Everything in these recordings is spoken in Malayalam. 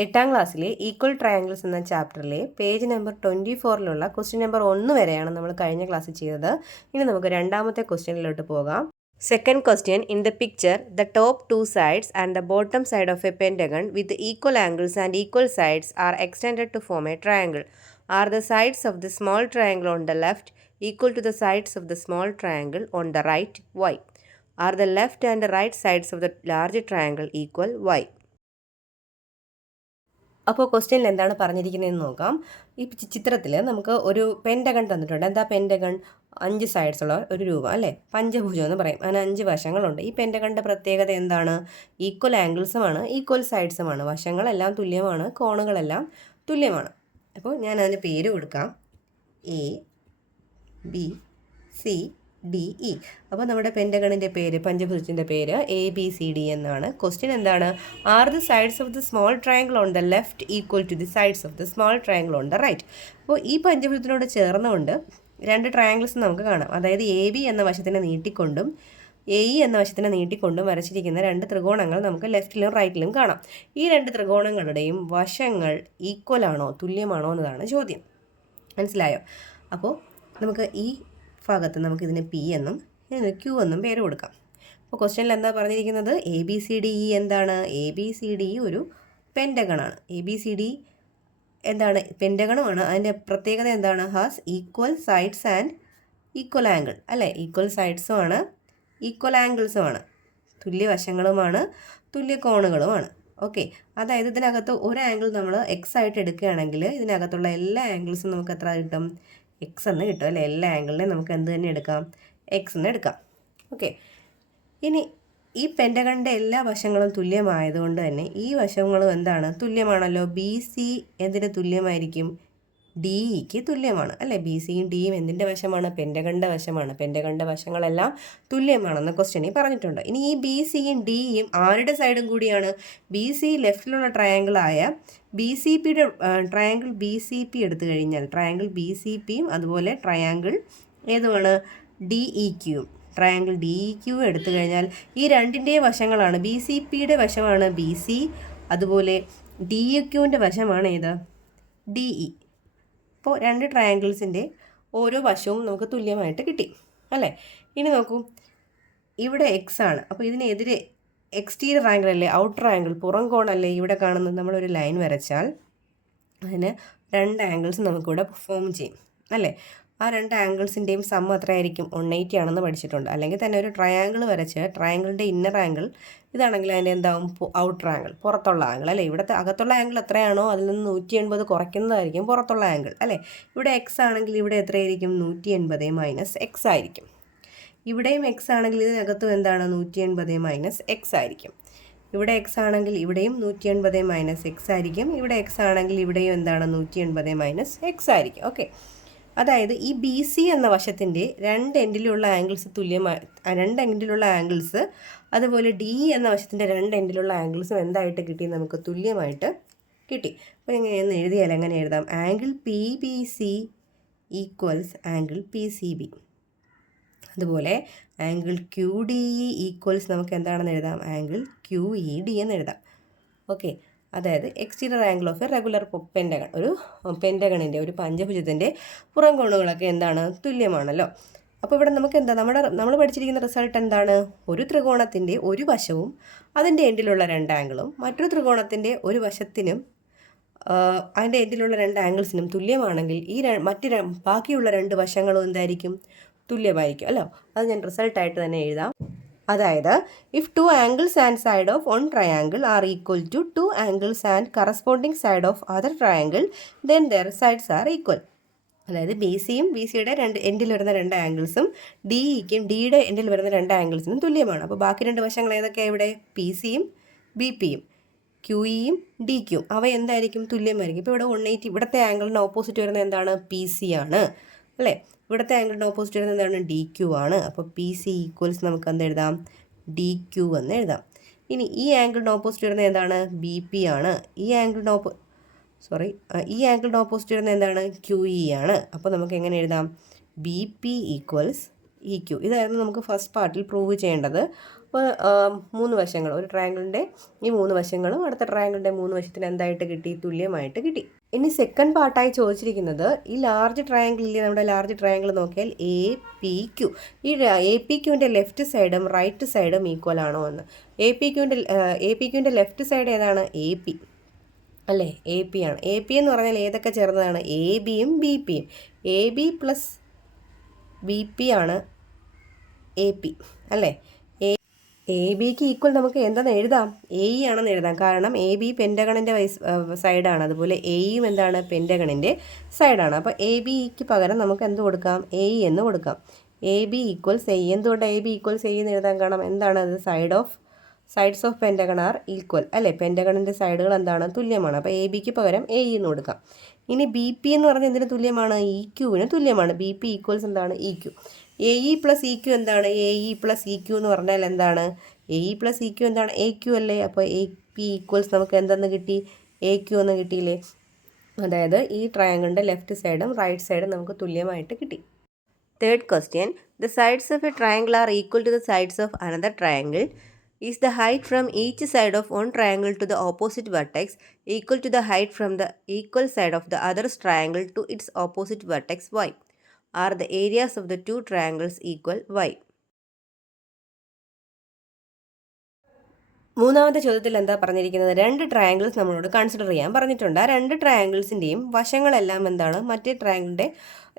8ാം ക്ലാസ്സിലെ ഈക്വൽ ട്രയാങ്കിൾസ് എന്ന ചാപ്റ്ററിലെ പേജ് നമ്പർ 24 ക്വസ്റ്റ്യൻ നമ്പർ 1 വരെയാണ് നമ്മൾ കഴിഞ്ഞ ക്ലാസ്സിൽ ചെയ്തത്. ഇനി നമുക്ക് രണ്ടാമത്തെ ക്വസ്റ്റ്യനിലോട്ട് പോകാം. Second question, in the picture the top 2 sides and the bottom side of a pentagon with equal angles and equal sides are extended to form a triangle. Are the sides of the small triangle on the left equal to the sides of the small triangle on the right? Why? Are the left and right sides of the large triangle equal? Why? അപ്പോൾ ക്വസ്റ്റ്യനിൽ എന്താണ് പറഞ്ഞിരിക്കുന്നതെന്ന് നോക്കാം. ഈ ചിത്രത്തിൽ നമുക്ക് ഒരു പെൻറ്റഗൺ തന്നിട്ടുണ്ട്. എന്താ പെൻറ്റഗൺ? 5 സൈഡ്സ് ഉള്ള ഒരു രൂപം അല്ലേ, പഞ്ചഭുജം എന്ന് പറയും. അതിന് 5 വശങ്ങളുണ്ട്. ഈ പെൻറ്റഗണിൻ്റെ പ്രത്യേകത എന്താണ്? Equal ആംഗിൾസുമാണ്, equal സൈഡ്സുമാണ്. വശങ്ങളെല്ലാം തുല്യമാണ്, കോണുകളെല്ലാം തുല്യമാണ്. അപ്പോൾ ഞാൻ അതിന് പേര് കൊടുക്കാം, A B C D E. അപ്പോൾ നമ്മുടെ പെൻറ്റഗണിൻ്റെ പേര്, പഞ്ചഭുജത്തിൻ്റെ പേര് ABCD എന്നാണ്. ക്വസ്റ്റ്യൻ എന്താണ്? Are the sides of the small triangle on the left equal to the sides of the small triangle on the right? അപ്പോൾ ഈ പഞ്ചഭുജത്തിനോട് ചേർന്നുകൊണ്ട് 2 ട്രയാങ്കിൾസ് നമുക്ക് കാണാം. അതായത് AB എന്ന വശത്തിനെ നീട്ടിക്കൊണ്ടും AE എന്ന വശത്തിനെ നീട്ടിക്കൊണ്ടും വരച്ചിരിക്കുന്ന 2 ത്രികോണങ്ങൾ നമുക്ക് ലെഫ്റ്റിലും റൈറ്റിലും കാണാം. ഈ 2 ത്രികോണങ്ങളുടെയും വശങ്ങൾ ഈക്വൽ ആണോ, തുല്യമാണോ എന്നതാണ് ചോദ്യം. മനസ്സിലായോ? അപ്പോൾ നമുക്ക് ഈ ഭാഗത്ത് നമുക്കിതിന് P എന്നും ഇതിന് Q എന്നും പേര് കൊടുക്കാം. അപ്പോൾ ക്വസ്റ്റ്യനിൽ എന്താ പറഞ്ഞിരിക്കുന്നത്? ABCDE എന്താണ്? ABCDE ഒരു പെൻറ്റഗണാണ്. ABCD എന്താണ്? പെൻറ്റഗണുമാണ്. അതിൻ്റെ പ്രത്യേകത എന്താണ്? Has equal sides and equal angle അല്ലേ? ഈക്വൽ സൈഡ്സുമാണ്, ഈക്വൽ ആംഗിൾസുമാണ്, തുല്യ വശങ്ങളുമാണ്, തുല്യ കോണുകളുമാണ്. ഓക്കെ, അതായത് ഇതിനകത്ത് ഒരു ആംഗിൾ നമ്മൾ എക്സ് ആയിട്ട് എടുക്കുകയാണെങ്കിൽ ഇതിനകത്തുള്ള എല്ലാ ആംഗിൾസും നമുക്ക് എത്ര കിട്ടും? എക്സ് എന്ന് കിട്ടും അല്ലേ? എല്ലാ ആംഗിളിനെയും നമുക്ക് എന്ത് തന്നെ എടുക്കാം? എക്സ് എന്ന് എടുക്കാം. ഓക്കെ, ഇനി ഈ പെൻറ്റഗണിൻ്റെ എല്ലാ വശങ്ങളും തുല്യമായതുകൊണ്ട് തന്നെ ഈ വശങ്ങളും എന്താണ്? തുല്യമാണല്ലോ. BC എന്തിന് തുല്യമായിരിക്കും? DEക്ക് തുല്യമാണ് അല്ലേ? BCയും Dയും എന്തിൻ്റെ വശമാണ്? പെൻറ്റഗണിൻ്റെ വശമാണ്. പെൻറ്റഗണിൻ്റെ വശങ്ങളെല്ലാം തുല്യമാണെന്ന് ക്വസ്റ്റ്യനിൽ പറഞ്ഞിട്ടുണ്ട്. ഇനി ഈ BCയും DEയും ആരുടെ സൈഡും കൂടിയാണ്? BC ലെഫ്റ്റിലുള്ള ട്രയാങ്കിളായ BCPയുടെ ട്രയാങ്കിൾ BCP എടുത്തു കഴിഞ്ഞാൽ ട്രയാങ്കിൾ BCPയും അതുപോലെ ട്രയാങ്കിൾ ഏതുമാണ്? DEQയും. ട്രയാങ്കിൾ DEQ എടുത്തു കഴിഞ്ഞാൽ ഈ രണ്ടിൻ്റെയും വശങ്ങളാണ്. BCPയുടെ വശമാണ് BC, അതുപോലെ DEQവിൻ്റെ വശമാണ് ഏത്? DE. അപ്പോൾ 2 ട്രയാങ്കിൾസിൻ്റെ ഓരോ വശവും നമുക്ക് തുല്യമായിട്ട് കിട്ടി അല്ലേ? ഇനി നോക്കൂ, ഇവിടെ എക്സ് ആണ്. അപ്പോൾ ഇതിനെതിരെ എക്സ്റ്റീരിയർ ആംഗിൾ അല്ലേ, ഔട്ടർ ആംഗിൾ, പുറം കോണല്ലേ ഇവിടെ കാണുന്നത്. നമ്മളൊരു ലൈൻ വരച്ചാൽ അതിന് 2 ആംഗിൾസ് നമുക്കിവിടെ ഫോം ചെയ്യും അല്ലേ? ആ 2 ആംഗിൾസിൻ്റെയും സം എത്രയായിരിക്കും? 180 ആണെന്ന് പഠിച്ചിട്ടുണ്ട്. അല്ലെങ്കിൽ തന്നെ ഒരു ട്രയാങ്കിൾ വരച്ച് ട്രയാങ്കിളിൻ്റെ ഇന്നർ ആംഗിൾ ഇതാണെങ്കിൽ അതിൻ്റെ എന്താവും? ഔട്ടർ ആംഗിൾ, പുറത്തുള്ള ആംഗിൾ അല്ലേ? ഇവിടുത്തെ അകത്തുള്ള ആംഗിൾ എത്രയാണോ അതിൽ നിന്ന് 180 കുറയ്ക്കുന്നതായിരിക്കും പുറത്തുള്ള ആംഗിൾ അല്ലേ? ഇവിടെ എക്സ് ആണെങ്കിൽ ഇവിടെ എത്രയായിരിക്കും? 180 മൈനസ് എക്സ് ആയിരിക്കും. ഇവിടെയും എക്സ് ആണെങ്കിൽ ഇതിനകത്തും എന്താണ്? 180 മൈനസ് എക്സ് ആയിരിക്കും. ഇവിടെ എക്സ് ആണെങ്കിൽ ഇവിടെയും 180 മൈനസ് എക്സ് ആയിരിക്കും. ഇവിടെ എക്സ് ആണെങ്കിൽ ഇവിടെയും എന്താണ്? 180 മൈനസ് എക്സ് ആയിരിക്കും. ഓക്കെ, അതായത് ഈ BC എന്ന വശത്തിൻ്റെ 2 എൻഡിലുള്ള ആംഗിൾസ് തുല്യമായി, 2 എൻഡിലുള്ള ആംഗിൾസ് അതുപോലെ DE എന്ന വശത്തിൻ്റെ 2 എൻഡിലുള്ള ആംഗിൾസും എന്തായിട്ട് കിട്ടി? നമുക്ക് തുല്യമായിട്ട് കിട്ടി. അപ്പോൾ എങ്ങനെയെന്ന് എഴുതിയാൽ എങ്ങനെ എഴുതാം? Angle PBC equals angle PCB. അതുപോലെ ആംഗിൾ QDE ഈക്വൽസ് നമുക്ക് എന്താണെന്ന് എഴുതാം? ആംഗിൾ QED എന്ന് എഴുതാം. ഓക്കെ, അതായത് exterior angle of A regular pentagon. ഒരു പെൻറ്റഗണിൻ്റെ, ഒരു പഞ്ചഭുജത്തിൻ്റെ പുറം കോണുകളൊക്കെ എന്താണ്? തുല്യമാണല്ലോ. അപ്പോൾ ഇവിടെ നമുക്ക് എന്താ നമ്മൾ പഠിച്ചിരിക്കുന്ന റിസൾട്ട് എന്താണ്? ഒരു ത്രികോണത്തിൻ്റെ ഒരു വശവും അതിൻ്റെ എൻഡിലുള്ള 2 ആംഗിളും മറ്റൊരു ത്രികോണത്തിൻ്റെ ഒരു വശത്തിനും അതിൻ്റെ എൻഡിലുള്ള 2 ആംഗിൾസിനും തുല്യമാണെങ്കിൽ ഈ ബാക്കിയുള്ള 2 വശങ്ങളും എന്തായിരിക്കും? തുല്യമായിരിക്കും അല്ലോ. അത് ഞാൻ റിസൾട്ടായിട്ട് തന്നെ എഴുതാം. അതായത് if 2 angles and side of one triangle are equal to 2 angles and corresponding side of other triangle then their sides are equal. അതായത് BCയും BCയുടെ എൻഡിൽ വരുന്ന 2 ആംഗിൾസും DEക്കും Dയുടെ എൻഡിൽ വരുന്ന 2 ആംഗിൾസിനും തുല്യമാണ്. അപ്പോൾ ബാക്കി 2 വശങ്ങൾ ഏതൊക്കെയാണ് ഇവിടെ? PCയും BPയും, QEയും DQയും. അവ എന്തായിരിക്കും? തുല്യമായിരിക്കും. ഇപ്പോൾ ഇവിടെ 180, ഇവിടുത്തെ ആംഗിളിന് ഓപ്പോസിറ്റ് വരുന്നത് എന്താണ്? PC ആണ് അല്ലേ? ഇവിടുത്തെ ആംഗിളിന് ഓപ്പോസിറ്റ് വരുന്നത് എന്താണ്? DQ ആണ്. അപ്പോൾ PC ഈക്വൽസ് നമുക്ക് എന്ത് എഴുതാം? DQ എന്ന് എഴുതാം. ഇനി ഈ ആംഗിളിന് ഓപ്പോസിറ്റ് വരുന്നത് എന്താണ്? BP ആണ്. ഈ ആംഗിളിന് ഓപ്പോസിറ്റ് വരുന്നത് എന്താണ്? QE ആണ്. അപ്പോൾ നമുക്ക് എങ്ങനെ എഴുതാം? BP equals E Q. ഇതായിരുന്നു നമുക്ക് ഫസ്റ്റ് പാർട്ടിൽ പ്രൂവ് ചെയ്യേണ്ടത്. അപ്പോൾ 3 വശങ്ങൾ, ഒരു ട്രയാങ്കിളിൻ്റെ ഈ 3 വശങ്ങളും അടുത്ത ട്രയാങ്കിളിൻ്റെ 3 വശത്തിന് എന്തായിട്ട് കിട്ടി? തുല്യമായിട്ട് കിട്ടി. ഇനി സെക്കൻഡ് പാർട്ടായി ചോദിച്ചിരിക്കുന്നത് ഈ ലാർജ് ട്രയാങ്കിളിലെ നമ്മുടെ ലാർജ് ട്രയാങ്കിൾ നോക്കിയാൽ എ പി ക്യു, ഈ എ പി ക്യുവിൻ്റെ ലെഫ്റ്റ് സൈഡും റൈറ്റ് സൈഡും ഈക്വൽ ആണോ എന്ന്. എ പി ക്യുവിൻ്റെ ലെഫ്റ്റ് സൈഡ് ഏതാണ്? എ പി അല്ലേ, എ പി ആണ്. എ പി എന്ന് പറഞ്ഞാൽ ഏതൊക്കെ ചേർന്നതാണ്? എ ബിയും ബി പിയും. A B plus B P ആണ് എ പി അല്ലേ. എ ബിക്ക് ഈക്വൽ നമുക്ക് എന്താണെന്ന് എഴുതാം? എ ഇ ആണെന്ന് എഴുതാം. കാരണം എ ബി പെൻറ്റഗണിൻ്റെ സൈഡാണ്, അതുപോലെ എ ഇയും എന്താണ്? പെൻറ്റഗണിൻ്റെ സൈഡാണ്. അപ്പോൾ എ ബിക്ക് പകരം നമുക്ക് എന്ത് കൊടുക്കാം? എ ഇ എന്ന് കൊടുക്കാം. A B equals A E. എന്തുകൊണ്ട് എ ബി ഈക്വൽസ് എ എന്ന് എഴുതാൻ? കാരണം എന്താണ് അത്? Sides of pentagon are equal അല്ലേ. പെൻറ്റഗണിൻ്റെ സൈഡുകൾ എന്താണ്? തുല്യമാണ്. അപ്പോൾ എ ബിക്ക് പകരം എ ഇ എന്ന് കൊടുക്കാം. ഇനി ബി പി എന്ന് പറഞ്ഞാൽ എന്തിന് തുല്യമാണ്? ഇ ക്യുവിന് തുല്യമാണ്. ബി പി ഈക്വൽസ് എന്താണ്? E Q. A E plus E Q എന്താണ്? A E plus E Q എന്ന് പറഞ്ഞാൽ എന്താണ്? A E plus E Q എന്താണ്? എ ക്യു അല്ലേ. അപ്പോൾ എ പി ഈക്വൽസ് നമുക്ക് എന്തെന്ന് കിട്ടി? എ ക്യു എന്ന് കിട്ടിയില്ലേ. അതായത് ഈ ട്രയാങ്കിളിൻ്റെ ലെഫ്റ്റ് സൈഡും റൈറ്റ് സൈഡും നമുക്ക് തുല്യമായിട്ട് കിട്ടി. Third question, the sides of a triangle are equal to the sides of another triangle. Is the height from each side of one triangle to the opposite vertex equal to the height from the equal side of the other triangle to its opposite vertex y? Are the areas of the two triangles equal? y? മൂന്നാമത്തെ ചോദ്യത്തിൽ എന്താ പറഞ്ഞിരിക്കുന്നത്? 2 ട്രയാങ്കിൾസ് നമ്മളോട് കൺസിഡർ ചെയ്യാൻ പറഞ്ഞിട്ടുണ്ട്. ആ 2 ട്രയാങ്കിൾസിൻ്റെയും വശങ്ങളെല്ലാം എന്താണ്? മറ്റേ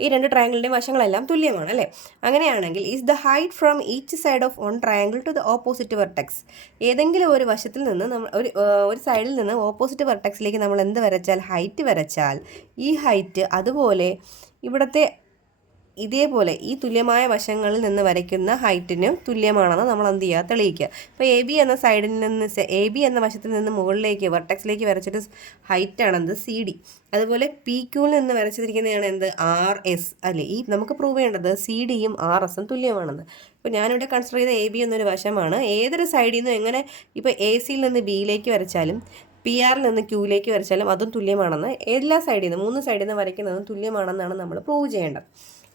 ഈ 2 ട്രയാങ്കിളിൻ്റെയും വശങ്ങളെല്ലാം തുല്യമാണ് അല്ലേ. അങ്ങനെയാണെങ്കിൽ is the height from each side of one triangle to the opposite vertex. ഏതെങ്കിലും ഒരു വശത്തിൽ നിന്ന് നമ്മൾ ഒരു സൈഡിൽ നിന്ന് ഓപ്പോസിറ്റ് വെർട്ടെക്സിലേക്ക് നമ്മൾ എന്ത് വരച്ചാൽ? ഹൈറ്റ് വരച്ചാൽ ഈ ഹൈറ്റ് അതുപോലെ ഇവിടുത്തെ ഇതേപോലെ ഈ തുല്യമായ വശങ്ങളിൽ നിന്ന് വരയ്ക്കുന്ന ഹൈറ്റിന് തുല്യമാണെന്ന് നമ്മൾ എന്ത് ചെയ്യുക? തെളിയിക്കുക. ഇപ്പോൾ എ ബി എന്ന സൈഡിൽ നിന്ന് എ ബി എന്ന വശത്തിൽ നിന്ന് മുകളിലേക്ക് വെർട്ടെക്സിലേക്ക് വരച്ചിട്ട് ഹൈറ്റാണെന്ത്? C D. അതുപോലെ പി ക്യൂവിൽ നിന്ന് വരച്ചിരിക്കുന്നതാണ് എന്ത്? ആർ എസ് അല്ലേ. ഈ നമുക്ക് പ്രൂവ് ചെയ്യേണ്ടത് സി ഡിയും ആർ എസും തുല്യമാണെന്ന്. ഇപ്പോൾ ഞാനിവിടെ കൺസിഡർ ചെയ്ത എ ബി എന്നൊരു വശമാണ്. ഏതൊരു സൈഡിൽ നിന്നും എങ്ങനെ ഇപ്പോൾ എ സിയിൽ നിന്ന് ബിയിലേക്ക് വരച്ചാലും പി ആറിൽ നിന്ന് ക്യൂവിലേക്ക് വരച്ചാലും അതും തുല്യമാണെന്ന്, എല്ലാ സൈഡിൽ നിന്ന് 3 സൈഡിൽ നിന്ന് വരയ്ക്കുന്നതും തുല്യമാണെന്നാണ് നമ്മൾ പ്രൂവ് ചെയ്യേണ്ടത്.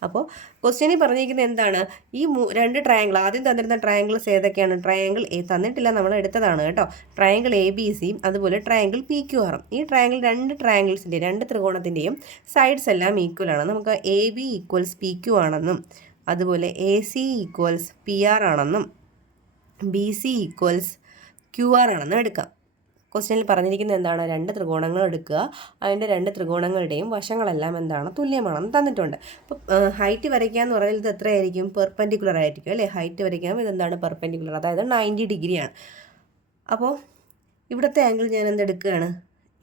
അപ്പോൾ ക്വസ്റ്റ്യനിൽ പറഞ്ഞിരിക്കുന്നത് എന്താണ്? ഈ 2 ട്രയാങ്കിൾ, ആദ്യം തന്നിരുന്ന ട്രയാങ്കിൾസ് ഏതൊക്കെയാണ്? ട്രയാങ്കിൾ എ തന്നിട്ടില്ല, നമ്മൾ എടുത്തതാണ് കേട്ടോ. ട്രയാങ്കിൾ എ ബി സിയും അതുപോലെ ട്രയാങ്കിൾ പി ക്യു ആറും. ഈ ട്രയാങ്കിൾ 2 ട്രയാങ്കിൾസിൻ്റെ 2 ത്രികോണത്തിൻ്റെയും സൈഡ്സ് എല്ലാം ഈക്വൽ ആണ്. നമുക്ക് A B equals P Q ആണെന്നും അതുപോലെ A C equals P R ആണെന്നും B C equals Q R ആണെന്നും എടുക്കാം. ക്വസ്റ്റ്യനിൽ പറഞ്ഞിരിക്കുന്നത് എന്താണ്? 2 ത്രികോണങ്ങൾ എടുക്കുക, അതിൻ്റെ 2 ത്രികോണങ്ങളുടെയും വശങ്ങളെല്ലാം എന്താണ്? തുല്യമാണെന്ന് തന്നിട്ടുണ്ട്. അപ്പോൾ ഹൈറ്റ് വരയ്ക്കുക എന്ന് പറഞ്ഞാൽ ഇത് എത്രയായിരിക്കും? പെർപെൻഡിക്കുലർ ആയിരിക്കും അല്ലേ. ഹൈറ്റ് വരയ്ക്കാൻ ഇതെന്താണ്? പെർപെൻഡിക്കുലർ, അതായത് 90 ഡിഗ്രിയാണ്. അപ്പോൾ ഇവിടുത്തെ ആംഗിൾ ഞാൻ എന്തെടുക്കുകയാണ്?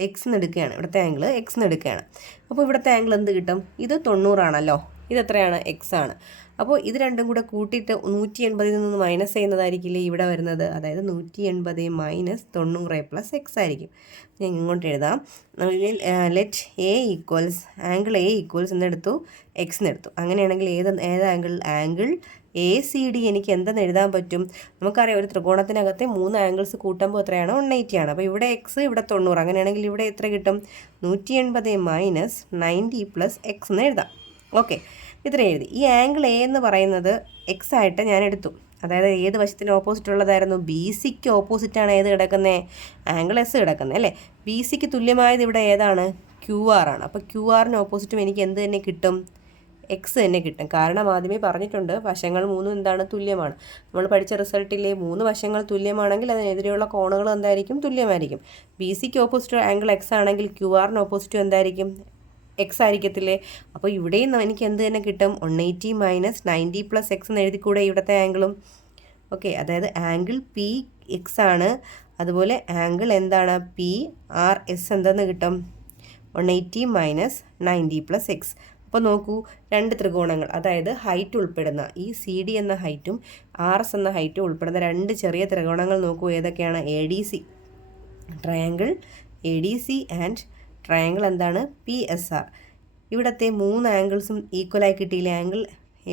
എക്സ് എന്ന് എടുക്കുകയാണ്. ഇവിടുത്തെ ആംഗിൾ എക്സ് എന്ന് എടുക്കുകയാണ്. അപ്പോൾ ഇവിടുത്തെ ആംഗിൾ എന്ത് കിട്ടും? ഇത് 90 ആണല്ലോ. ഇതെത്രയാണ്? എക്സ് ആണ്. അപ്പോൾ ഇത് രണ്ടും കൂടെ കൂട്ടിയിട്ട് 180 നിന്ന് മൈനസ് ചെയ്യുന്നതായിരിക്കില്ലേ ഇവിടെ വരുന്നത്. അതായത് 180 മൈനസ് 90 പ്ലസ് എക്സ് ആയിരിക്കും. ഞാൻ ഇങ്ങോട്ട് എഴുതാം. Let A equals angle A equals എന്നെടുത്തു? എക്സ് എന്നെടുത്തു. അങ്ങനെയാണെങ്കിൽ ഏത് ആംഗിൾ എ സി ഡി എനിക്ക് എന്തെന്ന് എഴുതാൻ പറ്റും? നമുക്കറിയാം ഒരു ത്രികോണത്തിനകത്തെ 3 ആംഗിൾസ് കൂട്ടുമ്പോൾ എത്രയാണ്? 180 ആണ്. അപ്പോൾ ഇവിടെ എക്സ്, ഇവിടെ 90. അങ്ങനെയാണെങ്കിൽ ഇവിടെ എത്ര കിട്ടും? 180 മൈനസ് 90 പ്ലസ് എക്സ് എന്ന് എഴുതാം. ഓക്കെ, ഇത്ര എഴുതി. ഈ ആംഗിൾ എ എന്ന് പറയുന്നത് എക്സ് ആയിട്ട് ഞാൻ എടുത്തു. അതായത് ഏത് വശത്തിന് ഓപ്പോസിറ്റ് ഉള്ളതായിരുന്നു? ബി സിക്ക് ഓപ്പോസിറ്റാണ് ഏത് കിടക്കുന്നത്? ആംഗിൾ എസ് കിടക്കുന്നത് അല്ലേ. ബി സിക്ക് തുല്യമായത് ഇവിടെ ഏതാണ്? ക്യു ആർ ആണ്. അപ്പോൾ ക്യു ആറിന് ഓപ്പോസിറ്റും എനിക്ക് എന്ത് തന്നെ കിട്ടും? എക്സ് തന്നെ കിട്ടും. കാരണം ആദ്യമേ പറഞ്ഞിട്ടുണ്ട് വശങ്ങൾ 3 എന്താണ്? തുല്യമാണ്. നമ്മൾ പഠിച്ച റിസൾട്ടിലെ 3 വശങ്ങൾ തുല്യമാണെങ്കിൽ അതിനെതിരെയുള്ള കോണുകൾ എന്തായിരിക്കും? തുല്യമായിരിക്കും. ബി സിക്ക് ഓപ്പോസിറ്റ് ആംഗിൾ എക്സ് ആണെങ്കിൽ ക്യു ആറിന് ഓപ്പോസിറ്റും എന്തായിരിക്കും? എക്സ് ആയിരിക്കത്തില്ലേ. അപ്പോൾ ഇവിടെയും എനിക്ക് എന്ത് തന്നെ കിട്ടും? 180 മൈനസ് 90 പ്ലസ് എക്സ് എന്ന് എഴുതിക്കൂടെ ഇവിടുത്തെ ആംഗിളും? ഓക്കെ, അതായത് ആംഗിൾ പി എക്സ് ആണ്. അതുപോലെ ആംഗിൾ എന്താണ്? പി ആർ എസ് എന്തെന്ന് കിട്ടും? 180 മൈനസ് 90 പ്ലസ് എക്സ്. അപ്പോൾ നോക്കൂ, 2 ത്രികോണങ്ങൾ, അതായത് ഹൈറ്റ് ഉൾപ്പെടുന്ന ഈ സി ഡി എന്ന ഹൈറ്റും ആർ എസ് എന്ന ഹൈറ്റും ഉൾപ്പെടുന്ന 2 ചെറിയ ത്രികോണങ്ങൾ നോക്കൂ. ഏതൊക്കെയാണ്? A D C, triangle A D C and triangle എന്താണ്? P S R. ഇവിടുത്തെ 3 ആംഗിൾസും ഈക്വലായി കിട്ടിയില്ലേ? ആംഗിൾ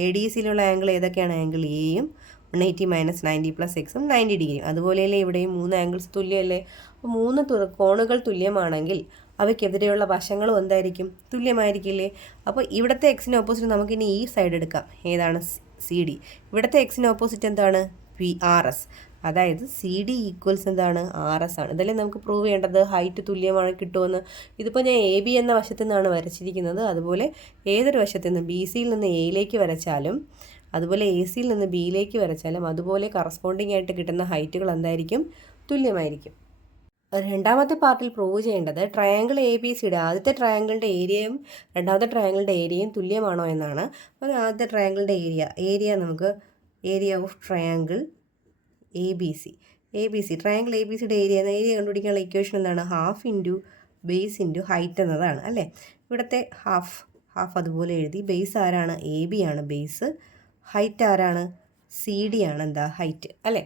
എ ഡി സിയിലുള്ള ആംഗിൾ ഏതൊക്കെയാണ്? ആംഗിൾ എയും 180 മൈനസ് 90 പ്ലസ് എക്സും 90 ഡിഗ്രിയും. അതുപോലെയല്ലേ ഇവിടെയും 3 ആംഗിൾസ് തുല്യമല്ലേ. അപ്പോൾ 3 കോണുകൾ തുല്യമാണെങ്കിൽ അവയ്ക്കെതിരെയുള്ള വശങ്ങളും എന്തായിരിക്കും? തുല്യമായിരിക്കില്ലേ. അപ്പോൾ ഇവിടുത്തെ എക്സിന് ഓപ്പോസിറ്റ് നമുക്കിനി ഈ സൈഡ് എടുക്കാം. ഏതാണ്? C D. ഇവിടുത്തെ എക്സിന് ഓപ്പോസിറ്റ് എന്താണ്? RS. അതായത് സി ഡി ഈക്വൽസ് എന്താണ്? RS ആണ്. ഇതല്ലേ നമുക്ക് പ്രൂവ് ചെയ്യേണ്ടത്, ഹൈറ്റ് തുല്യമാണ് കിട്ടുമെന്ന്. ഇതിപ്പോൾ ഞാൻ AB എന്ന വശത്തു നിന്നാണ് വരച്ചിരിക്കുന്നത്. അതുപോലെ ഏതൊരു വശത്തു നിന്ന് ബി സിയിൽ നിന്ന് എയിലേക്ക് വരച്ചാലും അതുപോലെ എ സിയിൽ നിന്ന് ബിയിലേക്ക് വരച്ചാലും അതുപോലെ കറസ്പോണ്ടിങ് ആയിട്ട് കിട്ടുന്ന ഹൈറ്റുകൾ എന്തായിരിക്കും? തുല്യമായിരിക്കും. രണ്ടാമത്തെ പാർട്ടിൽ പ്രൂവ് ചെയ്യേണ്ടത് ട്രയാങ്കിൾ ABCയുടെ ആദ്യത്തെ ട്രയാങ്കിളിൻ്റെ ഏരിയയും രണ്ടാമത്തെ ട്രയാങ്കിളിൻ്റെ ഏരിയയും തുല്യമാണോ എന്നാണ്. അപ്പോൾ ആദ്യത്തെ ട്രയാങ്കിളിൻ്റെ ഏരിയ നമുക്ക് area of triangle ABC triangle ABCയുടെ ഏരിയ കണ്ടുപിടിക്കാനുള്ള ഇക്വേഷൻ എന്താണ്? Half into base into height എന്നതാണ് അല്ലേ. ഇവിടുത്തെ ഹാഫ് അതുപോലെ എഴുതി. ബേസ് ആരാണ്? AB ആണ് ബേസ്. ഹൈറ്റ് ആരാണ്? CD ആണ് എന്താ? ഹൈറ്റ് അല്ലേ.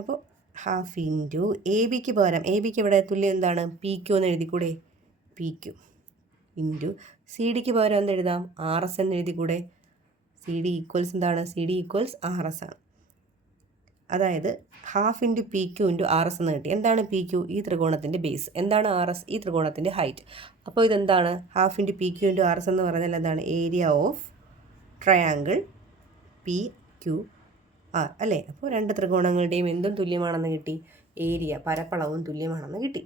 അപ്പോൾ ഹാഫ് ഇൻറ്റു ABക്ക് പകരം ABക്ക് ഇവിടെ തുല്യം എന്താണ്? PQ എന്ന് എഴുതിക്കൂടെ? PQ ഇൻറ്റു CDക്ക് പകരം എന്തെഴുതാം? RS എന്ന് എഴുതിക്കൂടെ? CD ഈക്വൽസ് എന്താണ്? CD ഈക്വൽസ് RS ആണ്. അതായത് half into PQ into RS എന്ന് കിട്ടി. എന്താണ് PQ? ഈ ത്രികോണത്തിൻ്റെ ബേസ്. എന്താണ് RS? ഈ ത്രികോണത്തിൻ്റെ ഹൈറ്റ്. അപ്പോൾ ഇതെന്താണ്? Half into PQ into RS എന്ന് പറഞ്ഞാൽ എന്താണ്? ഏരിയ ഓഫ് ട്രയാങ്കിൾ PQR അല്ലേ. അപ്പോൾ രണ്ട് ത്രികോണങ്ങളുടെയും എന്തും തുല്യമാണെന്ന് കിട്ടി? ഏരിയ, പരപ്പളവും തുല്യമാണെന്ന് കിട്ടി.